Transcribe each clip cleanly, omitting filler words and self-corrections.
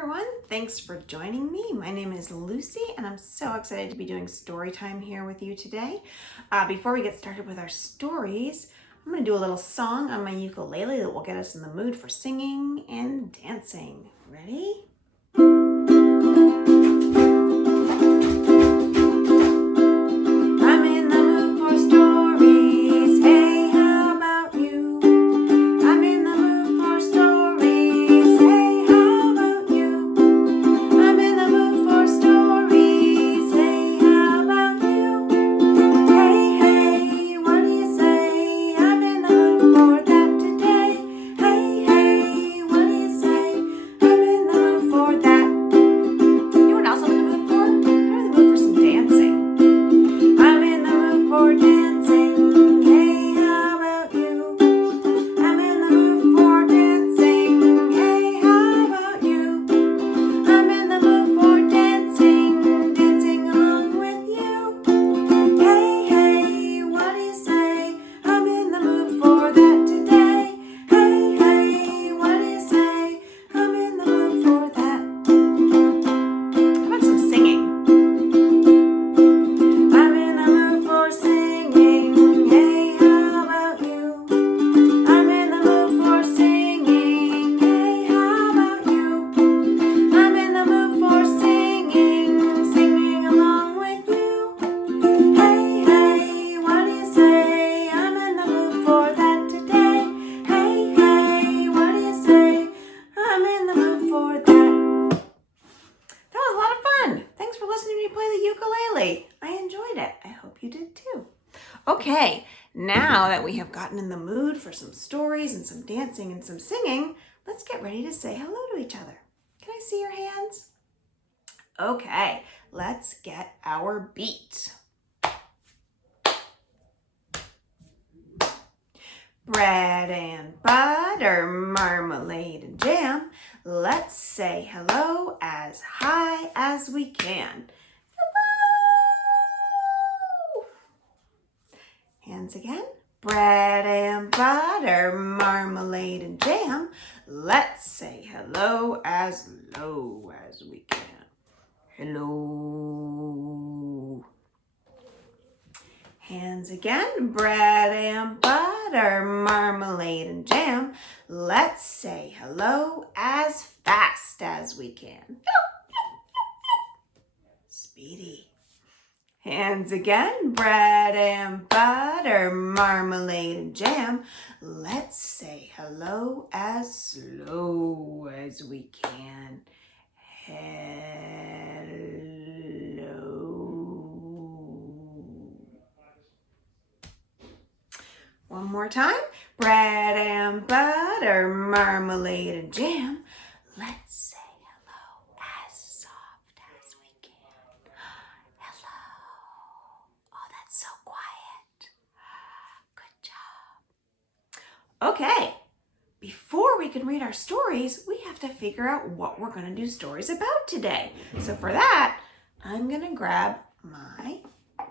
everyone. Thanks for joining me. My name is Lucy and I'm so excited to be doing story time here with you today. Before we get started with our stories, I'm going to do a little song on my ukulele that will get us in the mood for singing and dancing. Ready? I enjoyed it. I hope you did too. Okay, now that we have gotten in the mood for some stories and some dancing and some singing, let's get ready to say hello to each other. Can I see your hands? Okay, let's get our beat. Bread and butter, marmalade and jam. Let's say hello as high as we can. Hands again. Bread and butter, marmalade and jam. Let's say hello as low as we can. Hello. Hands again. Bread and butter, marmalade and jam. Let's say hello as fast as we can. Speedy. Hands again, bread and butter, marmalade and jam. Let's say hello as slow as we can. Hello. One more time, bread and butter, marmalade and jam. Let's say hello as soft as we can. Hello. Oh, that's so quiet. Good job. Okay, before we can read our stories, we have to figure out what we're going to do stories about today. So for that, I'm going to grab my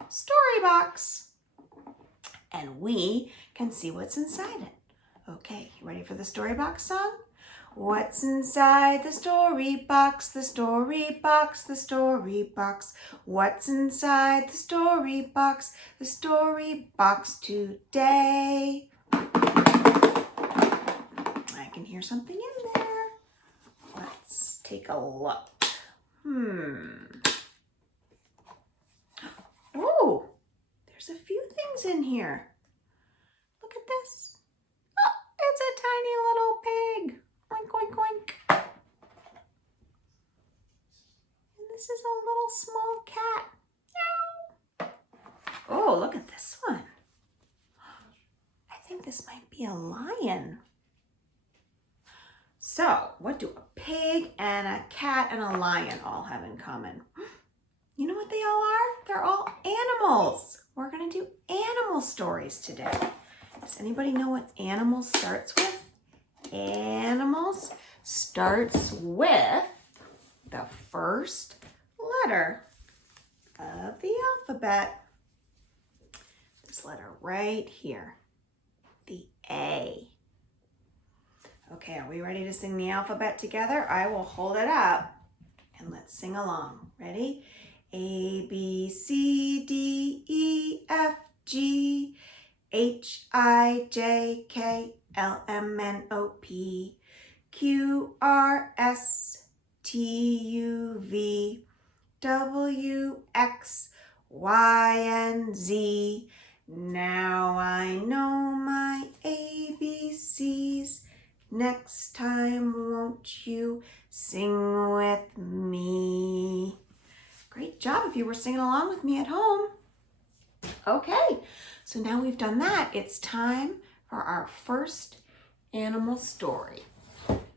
story box and we can see what's inside it. Okay, you ready for the story box song? What's inside the story box, the story box, the story box? What's inside the story box, the story box today? I can hear something in there. Let's take a look. Oh, there's a few things in here. Look at this. Oh, it's a tiny little pig. Oink, oink, oink. And this is a little small cat. Meow. Oh, look at this one. I think this might be a lion. So, what do a pig and a cat and a lion all have in common? You know what they all are? They're all animals. We're going to do animal stories today. Does anybody know what animal starts with? Animals starts with the first letter of the alphabet. This letter right here, the A. Okay, are we ready to sing the alphabet together? I will hold it up and let's sing along. Ready? A, B, C, D, E, F, G, H, I, J, K, L, M, N, O, P, Q, R, S, T, U, V, W, X, Y, and Z. Now I know my ABCs. Next time, won't you sing with me? Great job if you were singing along with me at home. Okay, so now we've done that, it's time for our first animal story.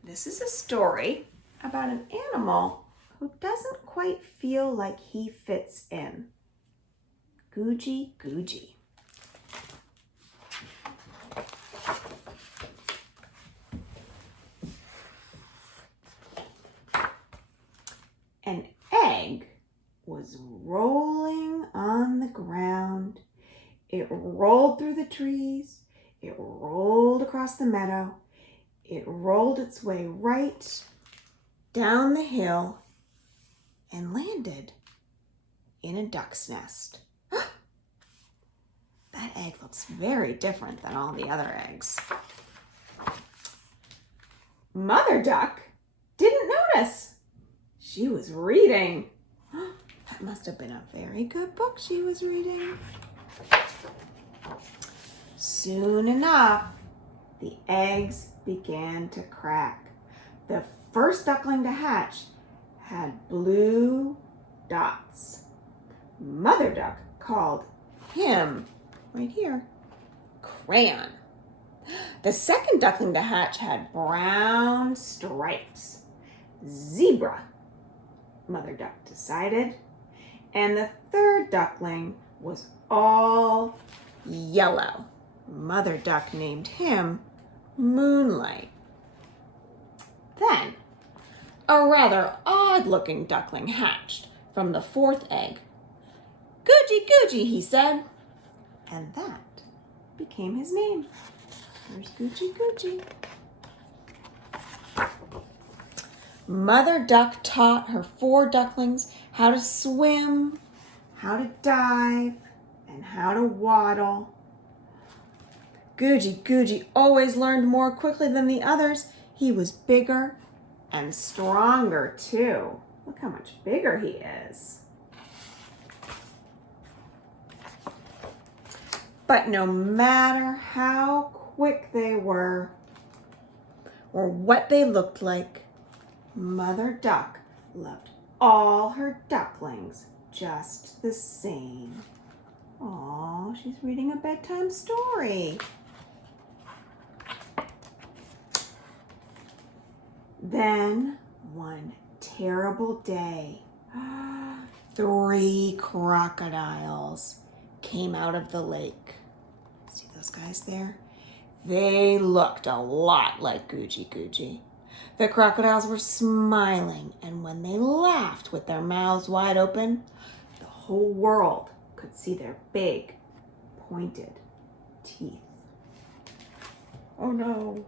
This is a story about an animal who doesn't quite feel like he fits in. Googie Googie. An egg was rolling on the ground. It rolled through the trees. It rolled across the meadow. It rolled its way right down the hill and landed in a duck's nest. That egg looks very different than all the other eggs. Mother Duck didn't notice. She was reading. That must have been a very good book she was reading. Soon enough, the eggs began to crack. The first duckling to hatch had blue dots. Mother Duck called him, right here, Crayon. The second duckling to hatch had brown stripes. Zebra, Mother Duck decided. And the third duckling was all yellow. Mother Duck named him Moonlight. Then, a rather odd-looking duckling hatched from the fourth egg. Googie Googie, he said. And that became his name. There's Googie Googie. Mother Duck taught her 4 ducklings how to swim, how to dive, and how to waddle. Googie Googie always learned more quickly than the others. He was bigger and stronger too. Look how much bigger he is. But no matter how quick they were or what they looked like, Mother Duck loved all her ducklings just the same. Aw, she's reading a bedtime story. Then, one terrible day, 3 crocodiles came out of the lake. See those guys there? They looked a lot like Googie Googie. The crocodiles were smiling, and when they laughed with their mouths wide open, the whole world could see their big, pointed teeth. Oh no.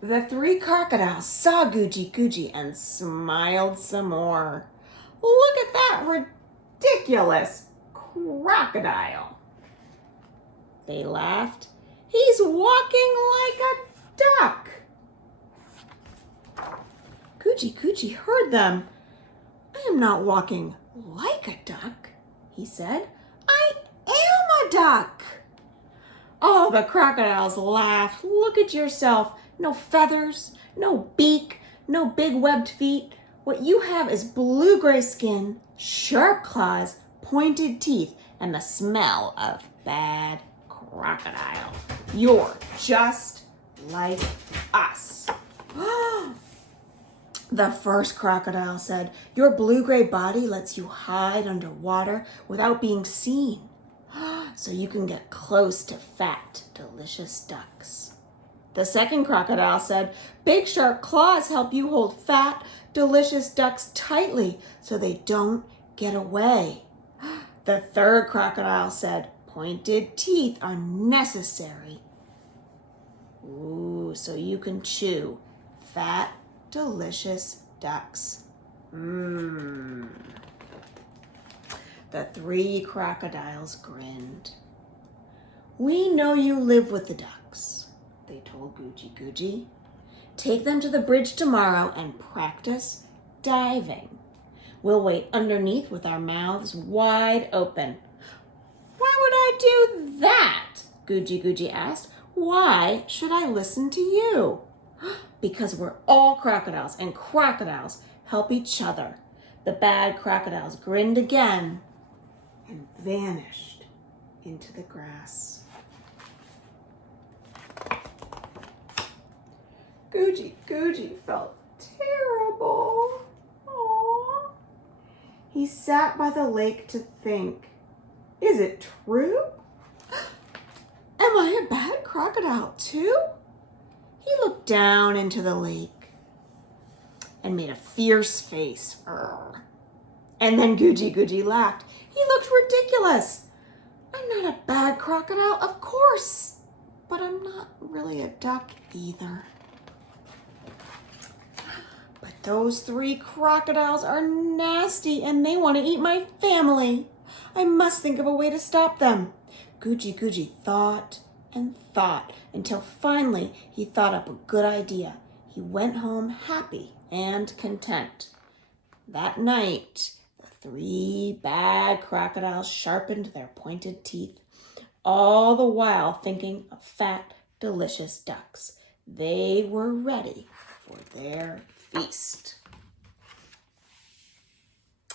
The 3 crocodiles saw Googie Googie and smiled some more. Look at that ridiculous crocodile. They laughed. He's walking like a duck. Googie Googie heard them. I am not walking like a duck, he said. I am a duck. Oh, the crocodiles laughed. Look at yourself. No feathers, no beak, no big webbed feet. What you have is blue-gray skin, sharp claws, pointed teeth, and the smell of bad crocodile. You're just like us. The first crocodile said, your blue-gray body lets you hide underwater without being seen, so you can get close to fat, delicious ducks. The second crocodile said, big sharp claws help you hold fat, delicious ducks tightly so they don't get away. The third crocodile said, pointed teeth are necessary Ooh, so you can chew fat, delicious ducks. Mmm. The 3 crocodiles grinned. We know you live with the ducks, they told Googie Googie. Take them to the bridge tomorrow and practice diving. We'll wait underneath with our mouths wide open. Why would I do that? Googie Googie asked. Why should I listen to you? Because we're all crocodiles, and crocodiles help each other. The bad crocodiles grinned again and vanished into the grass. Googie Googie felt terrible. Aww. He sat by the lake to think, is it true? Am I a bad crocodile too? He looked down into the lake and made a fierce face. Urgh. And then Googie Googie laughed. He looked ridiculous. I'm not a bad crocodile, of course, but I'm not really a duck either. But those 3 crocodiles are nasty and they want to eat my family. I must think of a way to stop them. Googie Googie thought and thought until finally he thought up a good idea. He went home happy and content. That night, the 3 bad crocodiles sharpened their pointed teeth, all the while thinking of fat, delicious ducks. They were ready for their feast.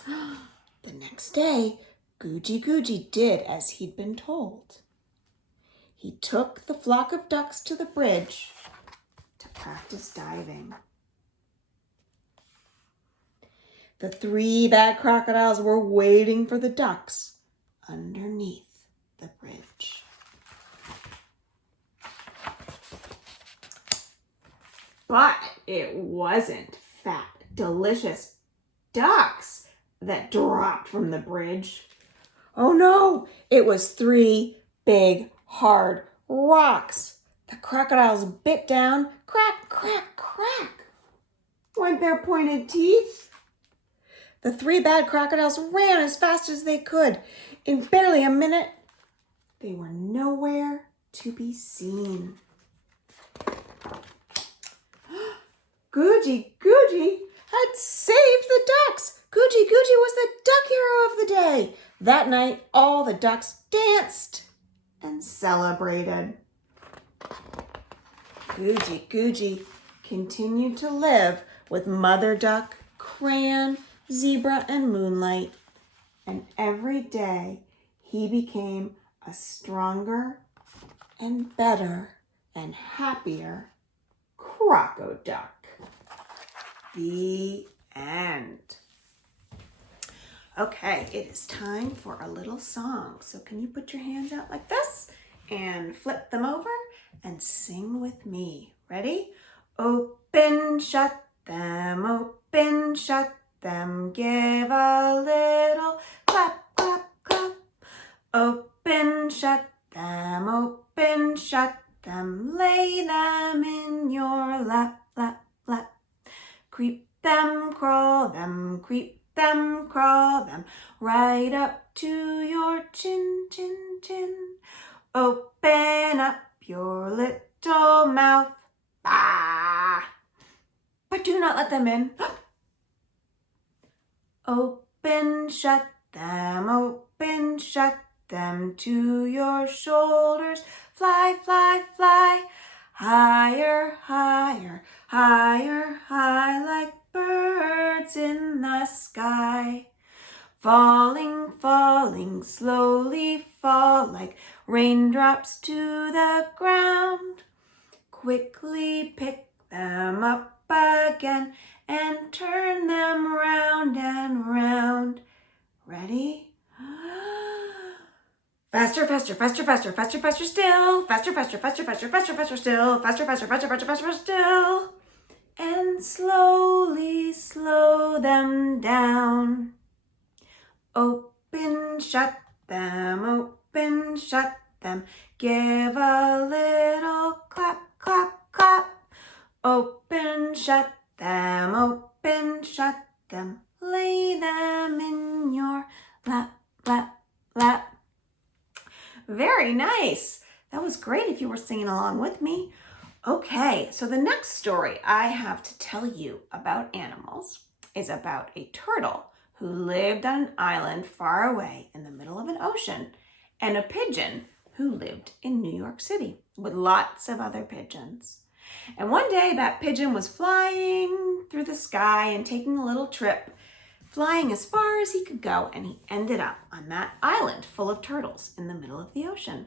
The next day, Googie Googie did as he'd been told. He took the flock of ducks to the bridge to practice diving. The 3 bad crocodiles were waiting for the ducks underneath the bridge. But it wasn't fat, delicious ducks that dropped from the bridge. Oh no, it was 3 big, hard rocks. The crocodiles bit down, crack, crack, crack, went their pointed teeth. The 3 bad crocodiles ran as fast as they could. In barely a minute, they were nowhere to be seen. Googie Googie had saved the ducks. Googie Googie was the duck hero of the day. That night, all the ducks danced and celebrated. Googie Googie continued to live with Mother Duck, Crayon, Zebra, and Moonlight. And every day, he became a stronger and better and happier Croco Duck. The end. Okay, it is time for a little song. So can you put your hands out like this and flip them over and sing with me? Ready? Open, shut them, open, shut them. Give a little clap, clap, clap. Open, shut them, open, shut them. Lay them in your lap, lap, lap. Creep them, crawl them, creep them, crawl them, right up to your chin, chin, chin. Open up your little mouth, bah! But do not let them in. Open, shut them, open, shut them to your shoulders. Fly, fly, fly, higher, higher, higher, high like birds in the sky. Falling, falling, slowly fall like raindrops to the ground. Quickly pick them up again and turn them round and round. Ready? Faster, faster, faster, faster, faster, faster still. Faster, faster, faster, faster, faster, faster still. Faster, faster, faster, faster, faster, faster still. And slowly slow them down. Open, shut them, open, shut them. Give a little clap, clap, clap. Open, shut them, lay them in your lap, lap, lap. Very nice. That was great if you were singing along with me. Okay, so the next story I have to tell you about animals is about a turtle who lived on an island far away in the middle of an ocean, and a pigeon who lived in New York City with lots of other pigeons. And one day that pigeon was flying through the sky and taking a little trip, flying as far as he could go, and he ended up on that island full of turtles in the middle of the ocean.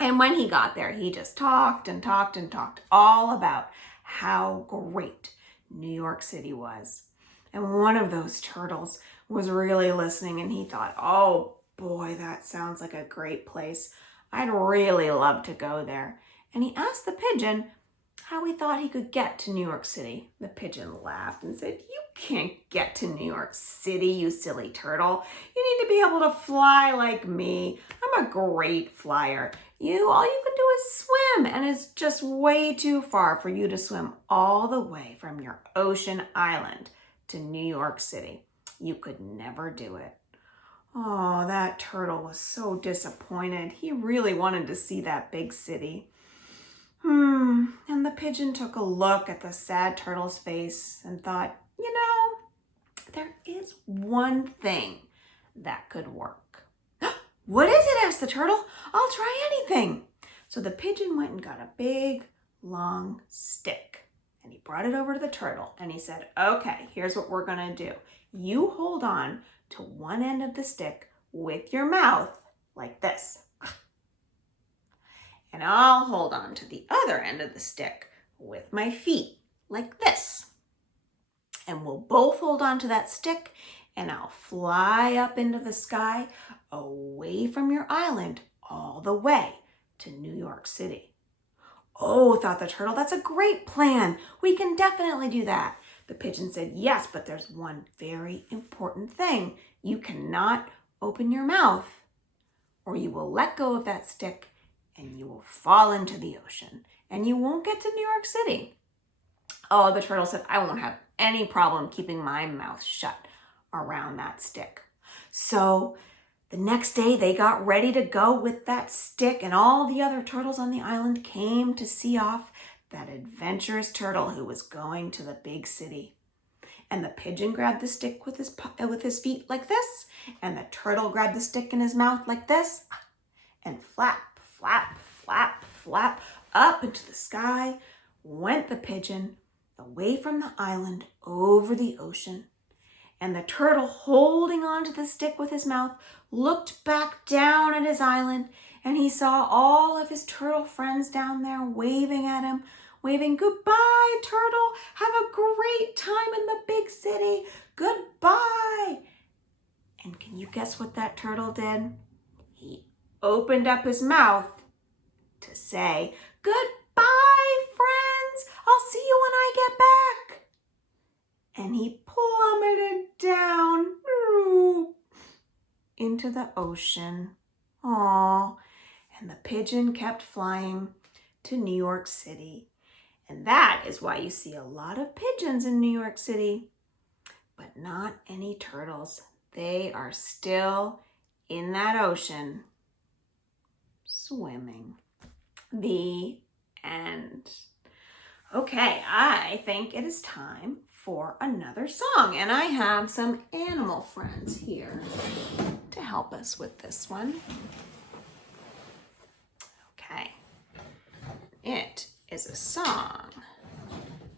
And when he got there, he just talked and talked and talked all about how great New York City was. And one of those turtles was really listening, and he thought, oh boy, that sounds like a great place. I'd really love to go there. And he asked the pigeon how he thought he could get to New York City. The pigeon laughed and said, you can't get to New York City, you silly turtle. You need to be able to fly like me. I'm a great flyer. All you can do is swim, and it's just way too far for you to swim all the way from your ocean island to New York City. You could never do it. Oh, that turtle was so disappointed. He really wanted to see that big city. And the pigeon took a look at the sad turtle's face and thought, there is one thing that could work. What is it? Asked the turtle. I'll try anything. So the pigeon went and got a big, long stick, and he brought it over to the turtle, and he said, okay, here's what we're going to do. You hold on to one end of the stick with your mouth like this. And I'll hold on to the other end of the stick with my feet like this. And we'll both hold on to that stick, and I'll fly up into the sky away from your island all the way to New York City. Oh, thought the turtle, that's a great plan. We can definitely do that. The pigeon said, yes, but there's one very important thing. You cannot open your mouth, or you will let go of that stick and you will fall into the ocean, and you won't get to New York City. Oh, the turtle said, I won't have any problem keeping my mouth shut around that stick. So the next day they got ready to go with that stick, and all the other turtles on the island came to see off that adventurous turtle who was going to the big city. And the pigeon grabbed the stick with his feet like this, and the turtle grabbed the stick in his mouth like this, and flap, flap, flap, flap, up into the sky went the pigeon, away from the island, over the ocean. And the turtle, holding onto the stick with his mouth, looked back down at his island, and he saw all of his turtle friends down there waving at him, waving, goodbye, turtle, have a great time in the big city, goodbye. And can you guess what that turtle did? He opened up his mouth to say, goodbye, friends, I'll see you when I get back. And he plummeted down into the ocean. Aww. And the pigeon kept flying to New York City. And that is why you see a lot of pigeons in New York City, but not any turtles. They are still in that ocean, swimming. The end. Okay, I think it is time for another song, and I have some animal friends here to help us with this one. Okay, it is a song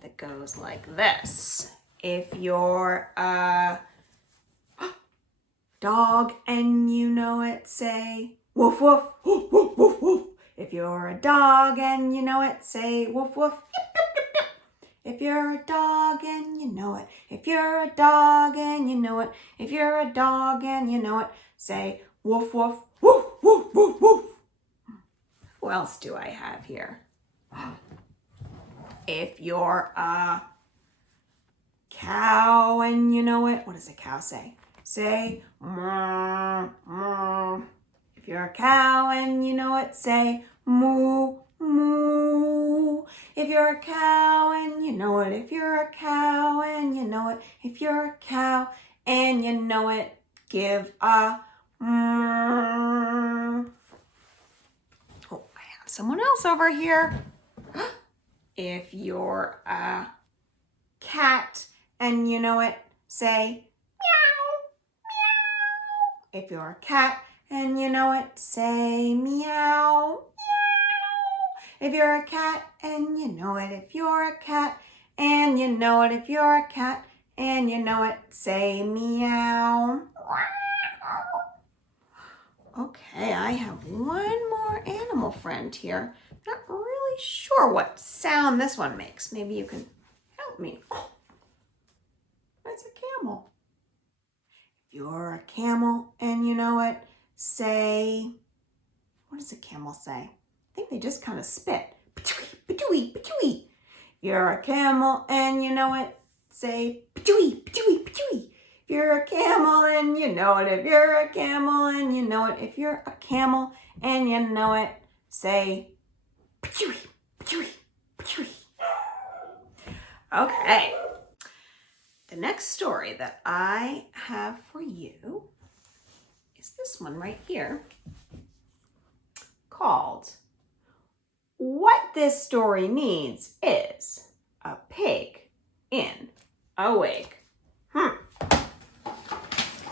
that goes like this. If you're a dog and you know it, say woof woof, woof woof woof woof. If you're a dog and you know it, say woof woof, yip yip yip yip. If you're a dog and you know it, if you're a dog and you know it, if you're a dog and you know it, say woof woof, woof woof woof woof. Who else do I have here? If you're a cow and you know it, what does a cow say? Say moo moo. If you're a cow and you know it, say moo moo. If you're a cow and you know it, if you're a cow and you know it, if you're a cow and you know it, give a moo. Oh, I have someone else over here. If you're a cat and you know it, say meow, meow. If you're a cat and you know it, say meow, meow. If you're a cat and you know it, if you're a cat and you know it, if you're a cat and you know it, say meow. Okay, I have one more animal friend here. Not really sure what sound this one makes. Maybe you can help me. Oh, it's a camel. If you're a camel and you know it, say, what does a camel say? I think they just kind of spit. Patooey, patooey. If you're a camel and you know it, say patooey, patooey, patooey. If you're a camel and you know it, if you're a camel and you know it, if you're a camel and you know it, say patooey, patooey, patooey. Okay. The next story that I have for you is this one right here called What This Story Needs Is a Pig in a Wig.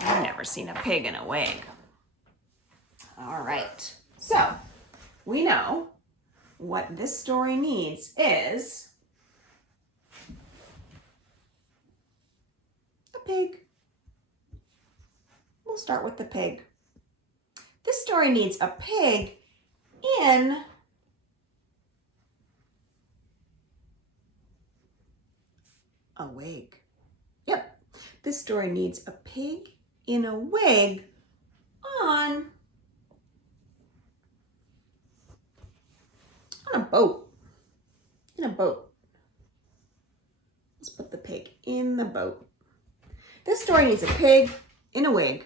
I've never seen a pig in a wig. All right, so we know what this story needs is a pig. We'll start with the pig. This story needs a pig in a wig. Yep, this story needs a pig in a wig on a boat. In a boat. Let's put the pig in the boat. This story needs a pig in a wig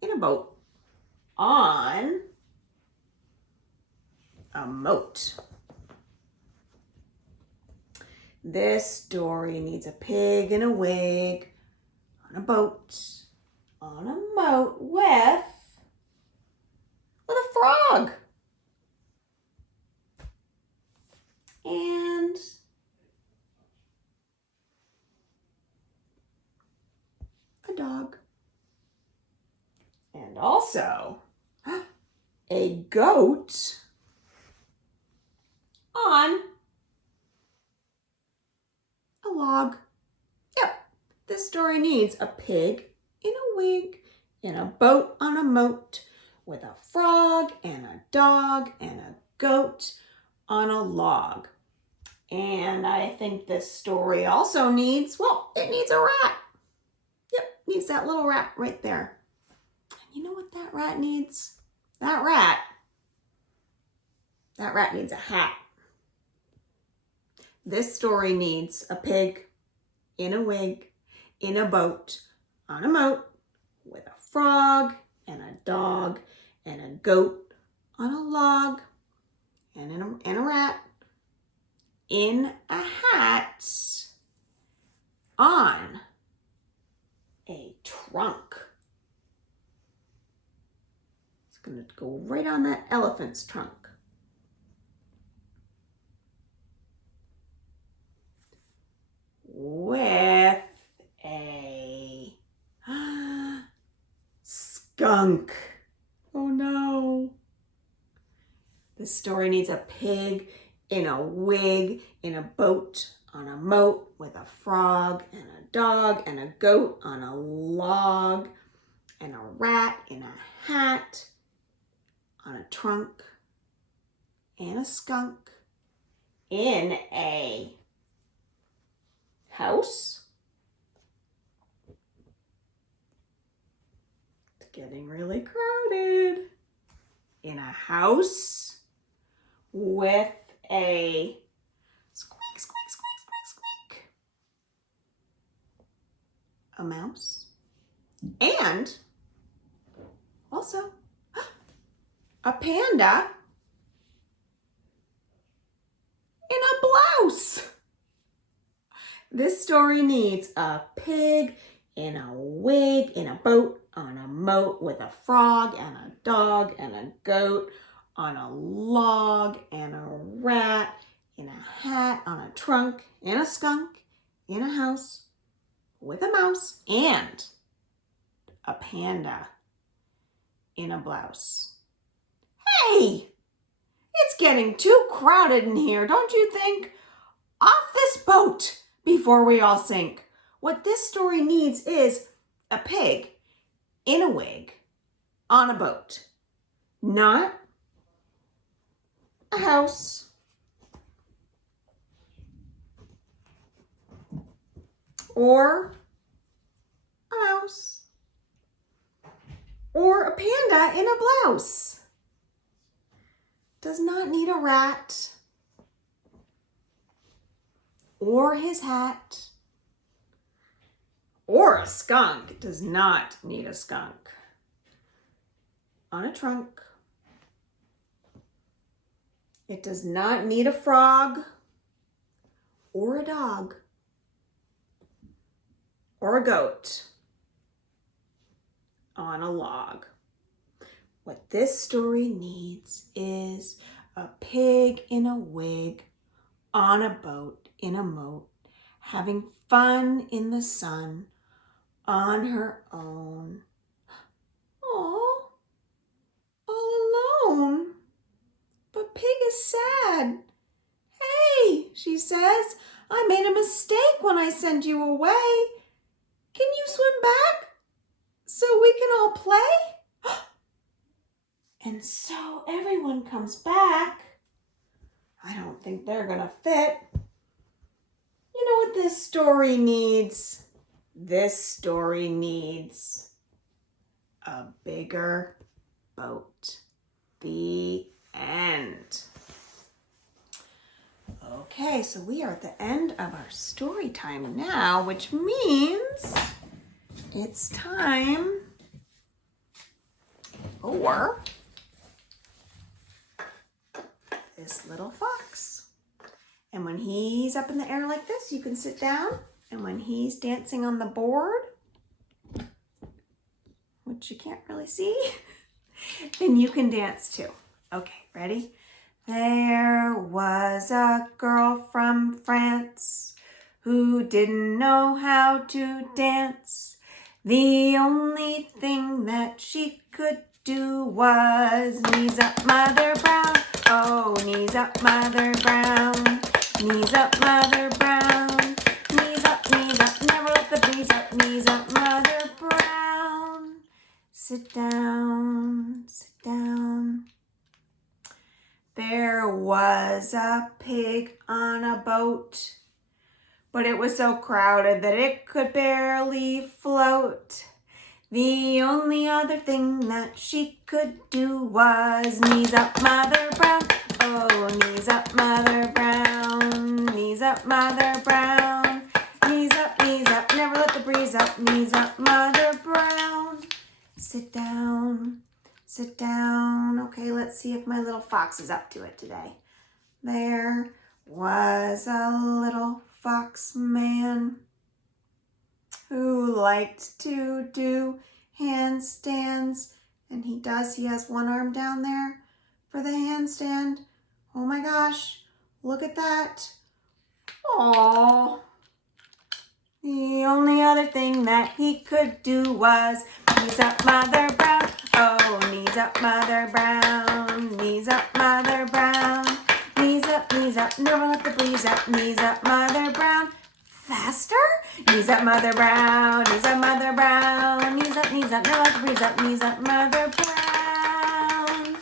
in a boat on a moat. This story needs a pig in a wig on a boat on a moat with a frog and a dog and also a goat on a log. Yep, this story needs a pig in a wig in a boat on a moat with a frog and a dog and a goat on a log. And I think this story also needs, well, it needs a rat. Yep, needs that little rat right there. And you know what that rat needs? That rat needs a hat. This story needs a pig in a wig in a boat on a moat with a frog and a dog and a goat on a log and a rat in a hat on a trunk. It's going to go right on that elephant's trunk. With a skunk. Oh no. This story needs a pig in a wig in a boat on a moat with a frog and a dog and a goat on a log and a rat in a hat on a trunk and a skunk in a house. It's getting really crowded. In a house with a squeak, squeak, squeak, squeak, squeak, a mouse, and also a panda This story needs a pig in a wig, in a boat, on a moat with a frog and a dog and a goat, on a log and a rat, in a hat, on a trunk, in a skunk, in a house with a mouse, and a panda in a blouse. Hey, it's getting too crowded in here, don't you think? Off this boat before we all sink. What this story needs is a pig in a wig on a boat, not a house or a mouse or a panda in a blouse. Does not need a rat or his hat or a skunk. It does not need a skunk. On a trunk. It does not need a frog or a dog or a goat on a log. What this story needs is a pig in a wig on a boat in a moat, having fun in the sun on her own. Aw, all alone. But Pig is sad. Hey, she says, I made a mistake when I sent you away. Can you swim back so we can all play? And so everyone comes back. I don't think they're gonna fit. You know what this story needs? This story needs a bigger boat. The end. Okay, so we are at the end of our story time now, which means it's time for this little fox. And when he's up in the air like this, you can sit down. And when he's dancing on the board, which you can't really see, then you can dance too. Okay, ready? There was a girl from France who didn't know how to dance. The only thing that she could do was knees up, Mother Brown. Oh, knees up, Mother Brown. Knees up, Mother Brown. Knees up, never let the breeze up. Knees up, Mother Brown. Sit down, sit down. There was a pig on a boat, but it was so crowded that it could barely float. The only other thing that she could do was knees up, Mother Brown. Oh, knees up, Mother Brown. Knees up, Mother Brown. Knees up, never let the breeze up. Knees up, Mother Brown. Sit down, sit down. Okay, let's see if my little fox is up to it today. There was a little fox man who liked to do handstands. And he does. He has one arm down there for the handstand. Oh my gosh, look at that. Aww. The only other thing that he could do was knees up, Mother Brown. Oh, knees up, Mother Brown. Knees up, Mother Brown. Knees up, never let the breeze up. Knees up, Mother Brown. Faster? Knees up, Mother Brown. Knees up, Mother Brown. Knees up, never let the breeze up. Knees up, Mother Brown.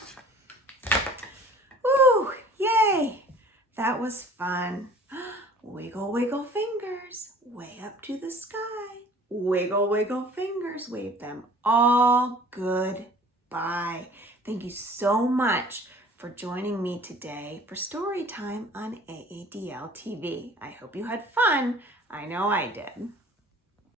Woo, yay. That was fun. Wiggle, wiggle fingers, way up to the sky. Wiggle, wiggle fingers, wave them all goodbye. Thank you so much for joining me today for Storytime on AADL TV. I hope you had fun. I know I did.